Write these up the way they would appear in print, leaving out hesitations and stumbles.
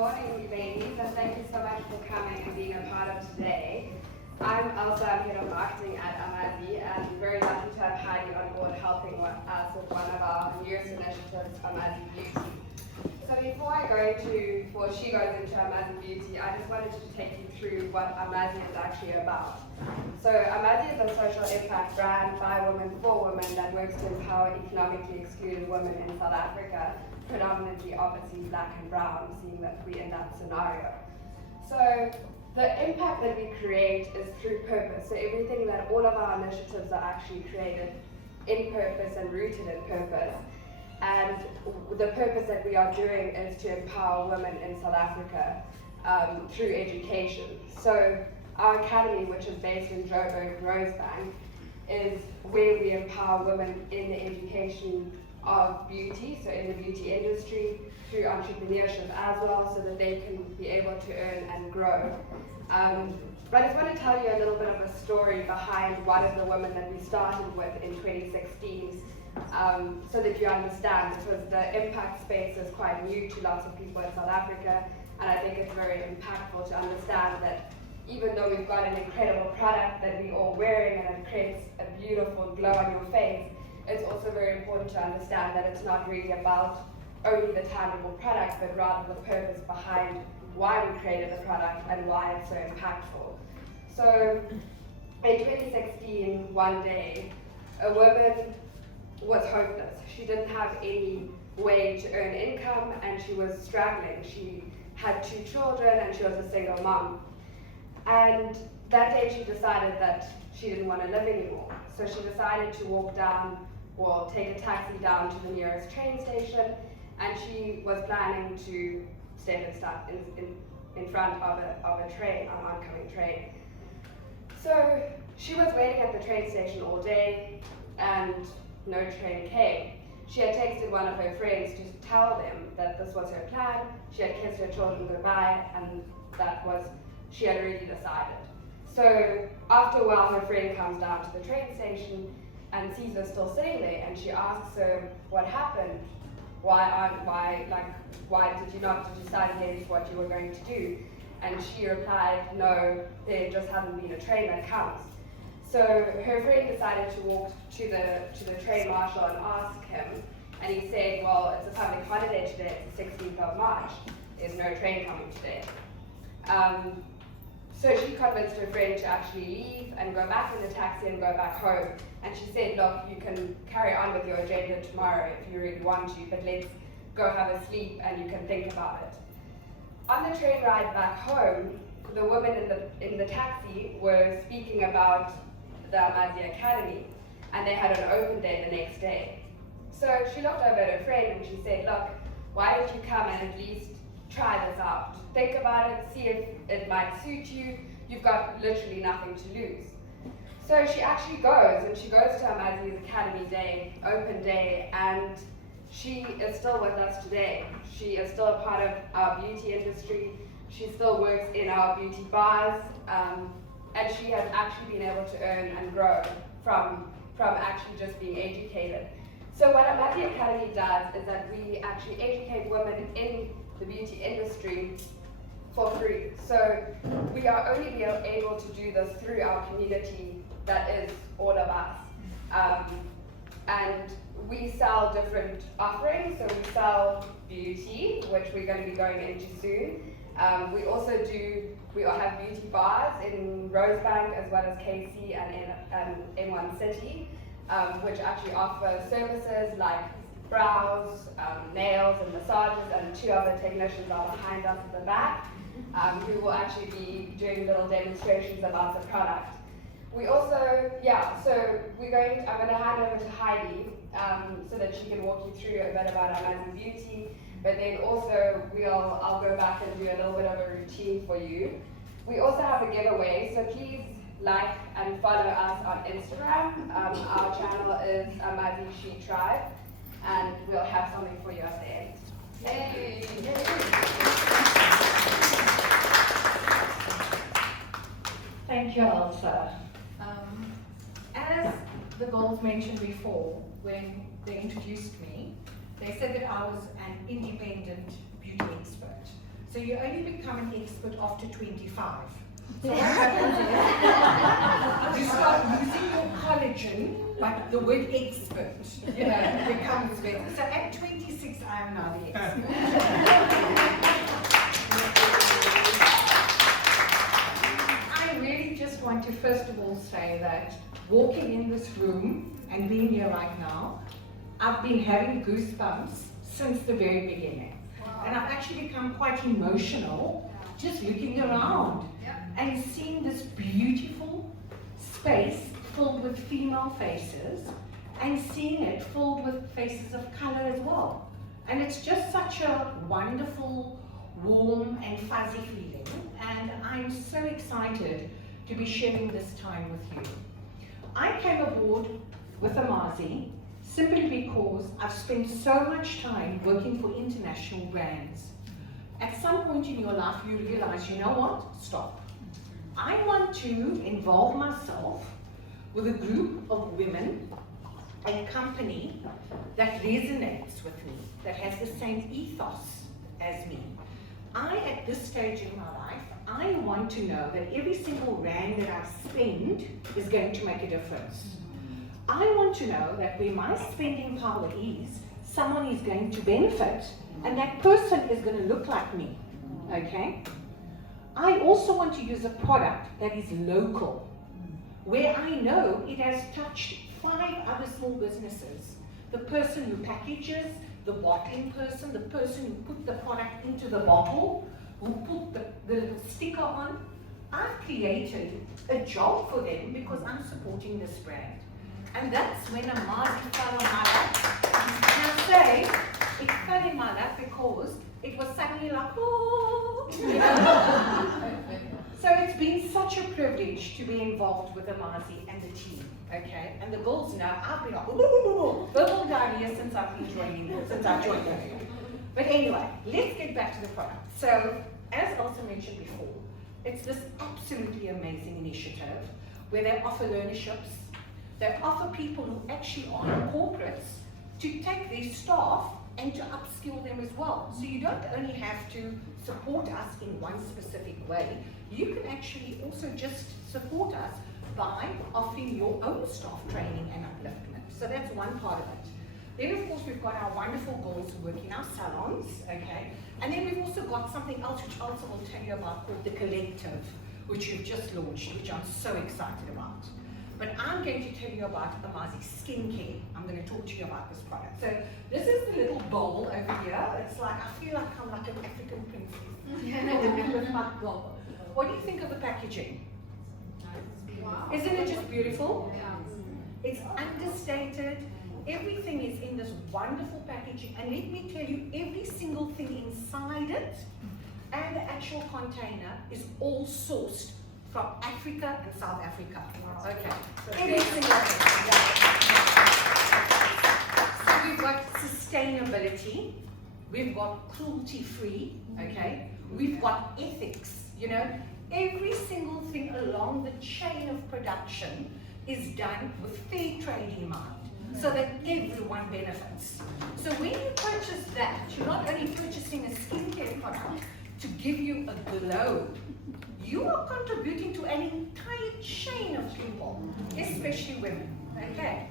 morning, ladies, and thank you so much for coming and being a part of today. I'm Elsa, I'm head of marketing at AMAZI, and very lucky to have Heidi on board helping us with one of our newest initiatives, AMAZI Beauty. So before she goes into AMAZI Beauty, I just wanted to take you through what AMAZI is actually about. So AMAZI is a social impact brand by women for women that works to empower economically excluded women in South Africa, predominantly obviously black and brown, seeing that we're in that scenario. So the impact that we create is through purpose. So everything that all of our initiatives are actually created in purpose and rooted in purpose. And the purpose that we are doing is to empower women in South Africa through education. So our academy, which is based in Joburg, Rosebank, is where we empower women in the education of beauty, so in the beauty industry, through entrepreneurship as well, so that they can be able to earn and grow. But I just want to tell you a little bit of a story behind one of the women that we started with in 2016, so that you understand, because the impact space is quite new to lots of people in South Africa, and I think it's very impactful to understand that even though we've got an incredible product that we're all wearing and it creates a beautiful glow on your face, it's also very important to understand that it's not really about only the tangible product, but rather the purpose behind why we created the product and why it's so impactful. So in 2016, one day, a woman was hopeless. She didn't have any way to earn income and she was struggling. She had 2 children and she was a single mom. And that day she decided that she didn't want to live anymore. So she decided to take a taxi down to the nearest train station, and she was planning to stand in front of a train, an oncoming train. So she was waiting at the train station all day and no train came. She had texted one of her friends to tell them that this was her plan. She had kissed her children goodbye, and she had already decided. So after a while, her friend comes down to the train station and sees her still sitting there, and she asks her, what happened? Why did you not decide this what you were going to do? And she replied, no, there just hasn't been a train that comes. So her friend decided to walk to the train marshal and ask him, and he said, well, it's a public holiday today, it's the 16th of March, there's no train coming today. So she convinced her friend to actually leave and go back in the taxi and go back home. And she said, look, you can carry on with your agenda tomorrow if you really want to, but let's go have a sleep and you can think about it. On the train ride back home, the women in the taxi were speaking about the AMAZI Academy, and they had an open day the next day. So she looked over at her friend and she said, look, why don't you come and at least try this out? Think about it, see if it might suit you. You've got literally nothing to lose. So she actually goes, and she goes to AMAZI's Academy Day, open day, and she is still with us today. She is still a part of our beauty industry. She still works in our beauty bars, and she has actually been able to earn and grow from actually just being educated. So what AMAZI Academy does is that we actually educate women in the beauty industry for free. So we are only able to do this through our community that is all of us. And we sell different offerings. So we sell beauty, which we're going to be going into soon. We have beauty bars in Rosebank as well as KC and in one city, which actually offer services like brows, nails and massages, and 2 other technicians are behind us at the back, who will actually be doing little demonstrations about the product. We also, I'm going to hand over to Heidi so that she can walk you through a bit about AMAZI Beauty, but then also I'll go back and do a little bit of a routine for you. We also have a giveaway, so please like and follow us on Instagram. Our channel is AMAZI She Tribe, and we'll have something for you at the end. Yay! Thank you, Elsa. As the girls mentioned before, when they introduced me, they said that I was an independent beauty expert. So you only become an expert after 25. So what happens is, you start losing your collagen, but the word expert, becomes better. So at 26, I am now the expert. I really just want to first of all say that walking in this room and being here right now, I've been having goosebumps since the very beginning. Wow. And I've actually become quite emotional just looking around and seeing this beautiful space filled with female faces and seeing it filled with faces of color as well. And it's just such a wonderful, warm and fuzzy feeling. And I'm so excited to be sharing this time with you. I came aboard with AMAZI simply because I've spent so much time working for international brands. At some point in your life, you realize, you know what? Stop. I want to involve myself with a group of women, a company that resonates with me, that has the same ethos as me. At this stage in my life, I want to know that every single rand that I spend is going to make a difference. I want to know that where my spending power is, someone is going to benefit, and that person is going to look like me, okay? I also want to use a product that is local, where I know it has touched 5 other small businesses. The person who packages, the bottling person, the person who put the product into the bottle, who put the little sticker on. I've created a job for them because I'm supporting this brand. And that's when AMAZI fell on my lap. And I say, it fell in my lap because it was suddenly like, oh, So it's been such a privilege to be involved with AMAZI and the team, okay? And the girls know I've been verbal diarrhea since I've joined them. But anyway, let's get back to the product. So, as Elsa mentioned before, it's this absolutely amazing initiative where they offer learnerships. They offer people who actually are in corporates to take their staff and to upskill them as well. So you don't only have to support us in one specific way, you can actually also just support us by offering your own staff training and upliftment. So that's one part of it. Then of course we've got our wonderful girls who work in our salons, okay? And then we've also got something else which Elsa will tell you about called the Collective, which we've just launched, which I'm so excited about. But I'm going to tell you about AMAZI Skincare. I'm going to talk to you about this product. So this is the little bowl over here. It's like, I feel like I'm like an African princess. With my bowl. What do you think of the packaging? Wow. Isn't it just beautiful? Yeah. It's understated. Everything is in this wonderful packaging. And let me tell you, every single thing inside it and the actual container is all sourced from Africa and South Africa. Wow. Okay. So every single thing. So we've got sustainability, we've got cruelty-free, okay? We've got ethics, Every single thing along the chain of production is done with fair trade in mind, so that everyone benefits. So when you purchase that, you're not only purchasing a skincare product to give you a glow, you are contributing to an entire chain of people, especially women, okay?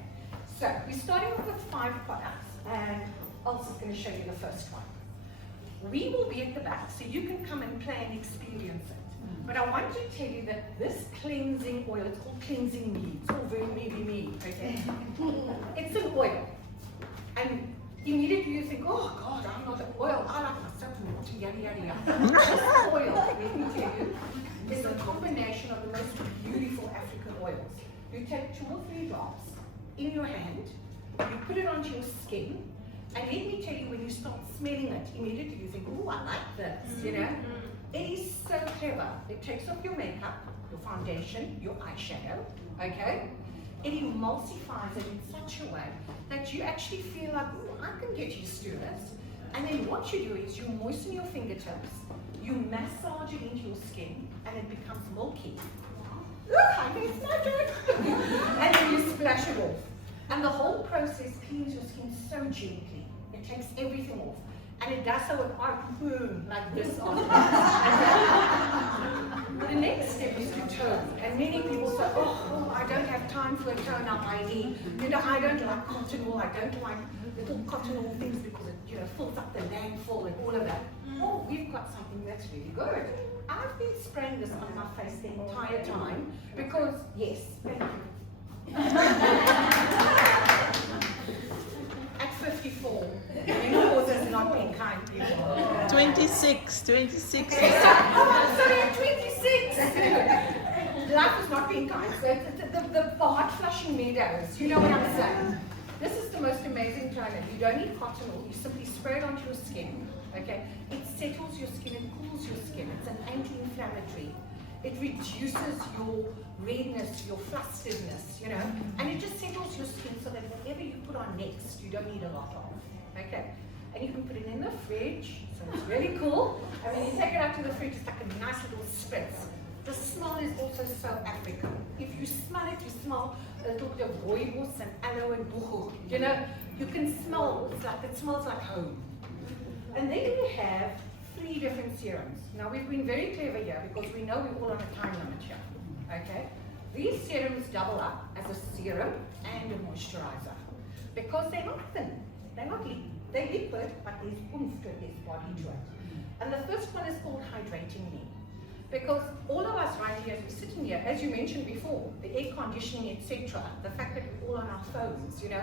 So we're starting off with 5 products, and Elsa's going to show you the first one. We will be at the back, so you can come and play and experience it. But I want to tell you that this cleansing oil, it's called cleansing me. It's all very me, okay? It's an oil. And immediately you think, oh God, I'm not an oil. I like myself and water, yada, yada, yada. This oil, let me tell you, is a combination of the most beautiful African oils. You take 2 or 3 drops in your hand, you put it onto your skin, and let me tell you, when you start smelling it, immediately you think, oh, I like this, It is so clever. It takes off your makeup, your foundation, your eyeshadow, okay? It emulsifies it in such a way that you actually feel like, oh, I can get used to this. And then what you do is you moisten your fingertips, you massage it into your skin, and it becomes milky. I think it's not good. And then you splash it off. And the whole process cleans your skin so gently. It takes everything off. And it does so with our boom, like this on. The next step is to tone. And many people say, oh, I don't have time for a tone-up ID. You know, I don't like cotton wool, I don't like little cotton wool things because it, you know, fills up the landfall and all of that. Oh, we've got something that's really good. I've been spraying this on my face the entire time because, yes, thank you. At 54, menopause has not been kind people. 26. Oh, I'm sorry, I'm 26. Life has not been kind. So the hot flushing meadows, you know what I'm saying? This is the most amazing toner. You don't need cotton wool. You simply spray it onto your skin. Okay? It settles your skin. It cools your skin. It's an anti-inflammatory. It reduces your redness, your flusteredness, you know, and it just settles your skin so that whatever you put on next, you don't need a lot of. Okay? And you can put it in the fridge, so it's really cool. And when you take it out to the fridge, it's like a nice little spritz. The smell is also so African. If you smell it, you smell a little bit of rooibos and aloe and buchu. You know, you can smell, it smells like home. And then we have 3 different serums. Now we've been very clever here because we know we're all on a time limit here. Okay? These serums double up as a serum and a moisturizer because they're not thin, they're not liquid. They're liquid, but there's oomph to it, there's body to it. And the first one is called Hydrating Me. Because all of us right here, as we're sitting here, as you mentioned before, the air conditioning, etc., the fact that we're all on our phones, you know,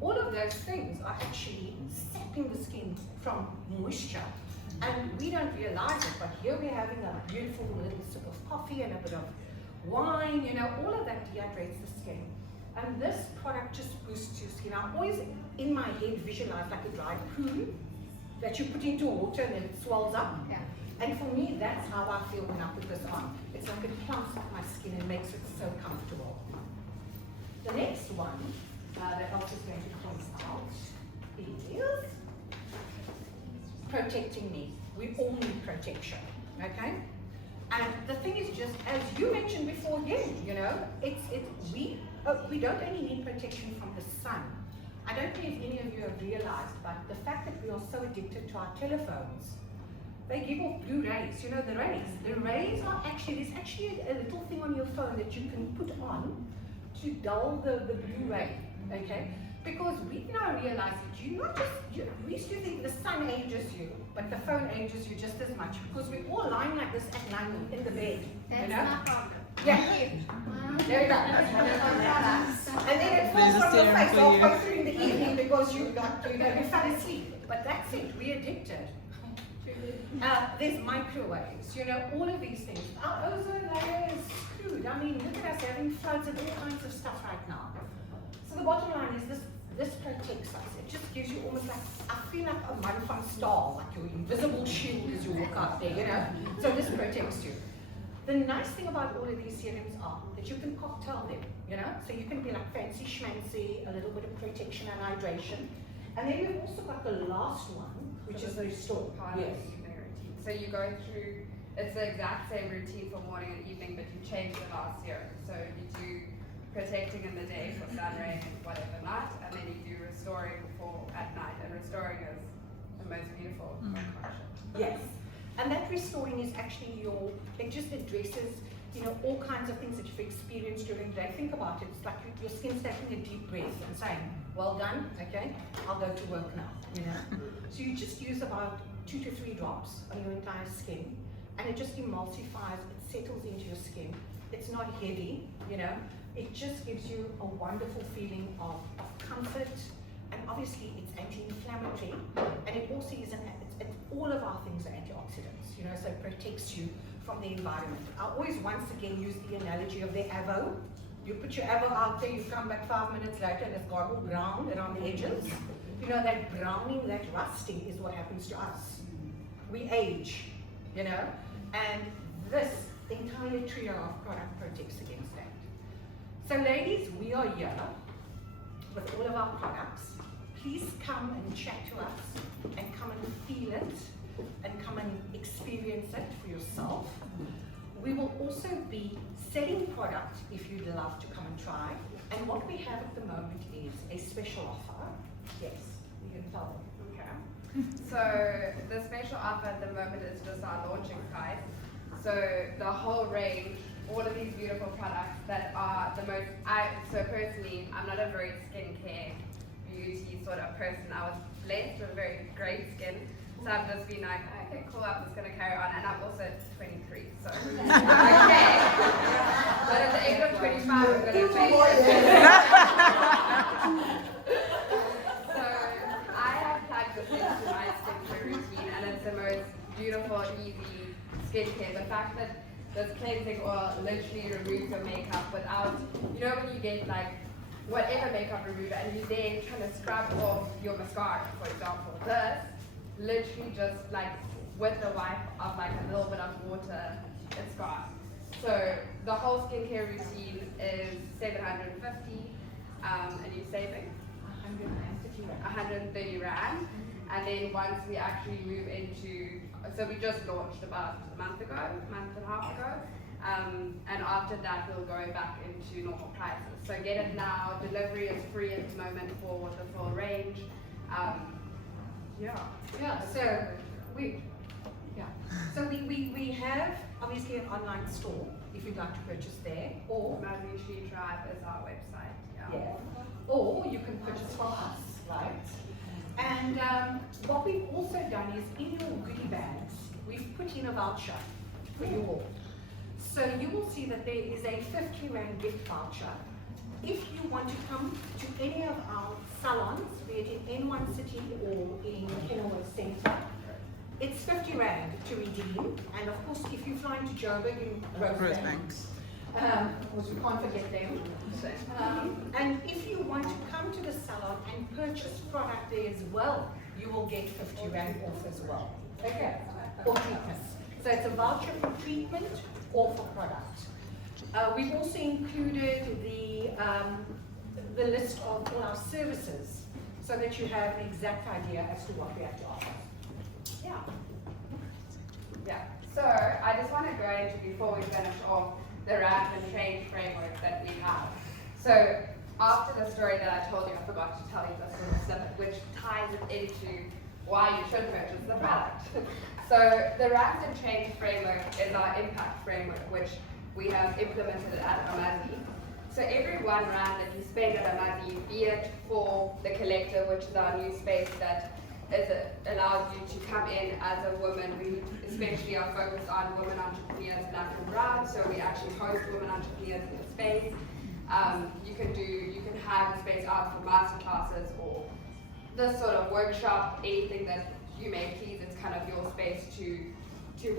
all of those things are actually sapping the skin from moisture. And we don't realize it, but here we're having a beautiful little sip of coffee and a bit of wine, you know, all of that dehydrates the skin. And this product just boosts your skin. I always, in my head, visualize like a dried prune that you put into water and then it swells up. Yeah. And for me, that's how I feel when I put this on. It's like it plumps up my skin and makes it so comfortable. The next one that I'm just going to point out is Protecting Me. We all need protection, okay? And the thing is just, as you mentioned before again, you know, we don't only need protection from the sun. I don't know if any of you have realized, but the fact that we are so addicted to our telephones, they give off blue rays, you know, the rays. The rays are actually, there's actually a little thing on your phone that you can put on to dull the blue ray, okay? Because we've now realized that we used to think the sun ages you, but the phone ages you just as much because we're all lying like this at night in the bed. That's you know? my problem. Yeah. There you go. And then it There's falls a from your serum face for you. halfway through in the evening because you fell asleep. But that's it, we're addicted. There's microwaves, you know, all of these things. Our ozone layer is screwed. I mean, look at us having floods and all kinds of stuff right now. So the bottom line is this protects us. It just gives you almost like, I feel like a man from star, like your invisible shield as you walk out there, you know. So this protects you. The nice thing about all of these serums are that you can cocktail them, you know. So you can be like fancy schmancy, a little bit of protection and hydration. And then we've also got the last one, which is the restore. Part of the evening routine. So you go through, it's the exact same routine for morning and evening, but you change the last serum. So you do protecting in the day for sun, rain, and whatever night, and then you do restoring for at night. And restoring is the most beautiful concoction. Yes. And that restoring is actually it just addresses, you know, all kinds of things that you've experienced during the day. Think about it, it's like your skin's taking a deep breath and saying, well done, okay, I'll go to work now, you know. So you just use about 2 to 3 drops on your entire skin, and it just emulsifies, it settles into your skin. It's not heavy, you know. It just gives you a wonderful feeling of comfort, and obviously it's anti-inflammatory, and it also is all of our things are antioxidants, you know, so it protects you from the environment. I always once again use the analogy of the avo. You put your avo out there, you come back 5 minutes later and it's got all brown around the edges. You know, that browning, that rusting is what happens to us. We age, you know, and this entire trio of product protects against that. So ladies, we are here with all of our products. Please come and chat to us and come and feel it and come and experience it for yourself. We will also be selling product if you'd love to come and try. And what we have at the moment is a special offer. Yes, you can tell them. Okay. So the special offer at the moment is just our launching price. So the whole range, all of these beautiful products that are the most, so personally, I'm not a very skincare beauty sort of person. I was blessed with very great skin. So I've just been like, okay, cool, I'm just going to carry on. And I'm also 23, so okay. But at the age of 25, I'm going to change it. So I have plugged this into my skincare routine, and it's the most beautiful, easy skincare. The fact that this cleansing oil literally removes your makeup without, you know when you get like whatever makeup remover and you're there trying to scrub off your mascara, for example. This literally just like with the wipe of like a little bit of water, it's gone. So the whole skincare routine is $750, and you're saving 130 rand. And then once we actually move into, so we just launched about a month and a half ago, and after that we'll go back into normal prices. So get it now. Delivery is free at the moment for the full range. So we have obviously an online store if you'd like to purchase there, or AMAZI Drive is our website. yeah, or you can purchase from us, right? And what we've also done is in your goodie bags, we've put in a voucher for you all. So you will see that there is a 50 Rand gift voucher. If you want to come to any of our salons, be it in N1 City or in Kenilworth Centre, it's 50 Rand to redeem. And of course, if you fly into Joburg in Rosebank, because we can't forget them. And if you want to come to the salon and purchase product there as well, you will get 50 Rand off as well. Okay, or treatments. So it's a voucher for treatment or for product. We've also included the list of all our services so that you have an exact idea as to what we have to offer. Yeah. So I just want to go into, before we finish off, the ramp and change framework that we have. So after the story that I told you, I forgot to tell you this little snippet, which ties it into why you should purchase the product. So the ramp and change framework is our impact framework, which we have implemented at AMAZI. So every 1 rand that you spend at AMAZI, be it for the collective, which is our new space that allows you to come in as a woman. We especially are focused on women entrepreneurs, black and brown, so we actually host women entrepreneurs in the space. You can have the space out for masterclasses or this sort of workshop, anything that you may please. It's kind of your space to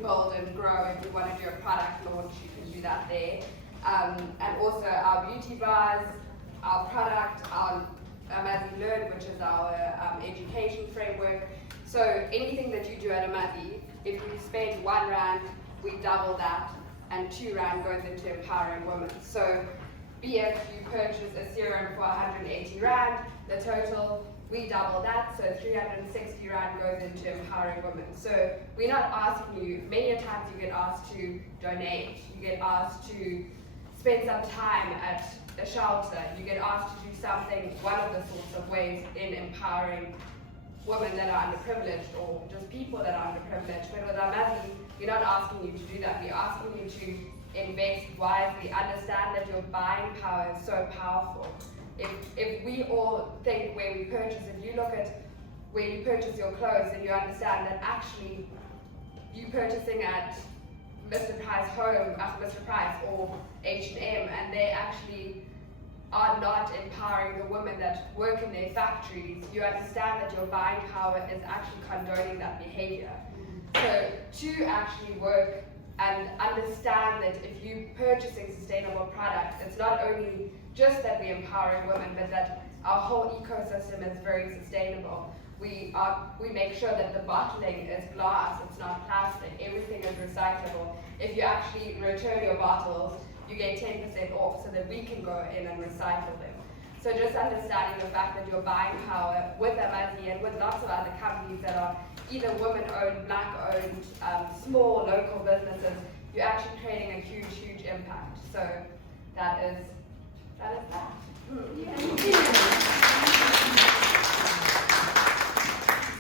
build and grow. If you want to do a product launch, you can do that there. And also our beauty bars, our product, our AMAZI Learn, which is our education framework. So anything that you do at AMAZI, if you spend 1 rand, we double that, and 2 rand goes into empowering women. So be it you purchase a serum for 180 rand, the total, we double that, so 360 rand goes into empowering women. So we're not asking you, many times you get asked to donate, you get asked to spend some time at a shelter, you get asked to do something, one of the sorts of ways in empowering women that are underprivileged or just people that are underprivileged. But with AMAZI, we're not asking you to do that. We're asking you to invest wisely, understand that your buying power is so powerful. If we all think where we purchase, if you look at where you purchase your clothes and you understand that actually you purchasing at Mr. Price Home, Mr. Price or H&M, and they actually are not empowering the women that work in their factories, you understand that your buying power is actually condoning that behavior. So to actually work and understand that if you're purchasing sustainable products, it's not only just that we're empowering women, but that our whole ecosystem is very sustainable. We make sure that the bottling is glass, it's not plastic, everything is recyclable. If you actually return your bottles, you get 10% off so that we can go in and recycle them. So just understanding the fact that your buying power with AMAZI and with lots of other companies that are either women-owned, black-owned, small local businesses, you're actually creating a huge, huge impact. So that is that.